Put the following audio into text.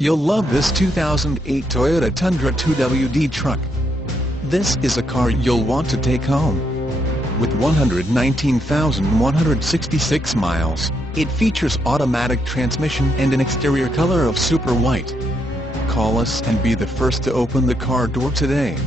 You'll love this 2008 Toyota Tundra 2WD truck. This is a car you'll want to take home. With 119,166 miles, it features automatic transmission and an exterior color of super white. Call us and be the first to open the car door today.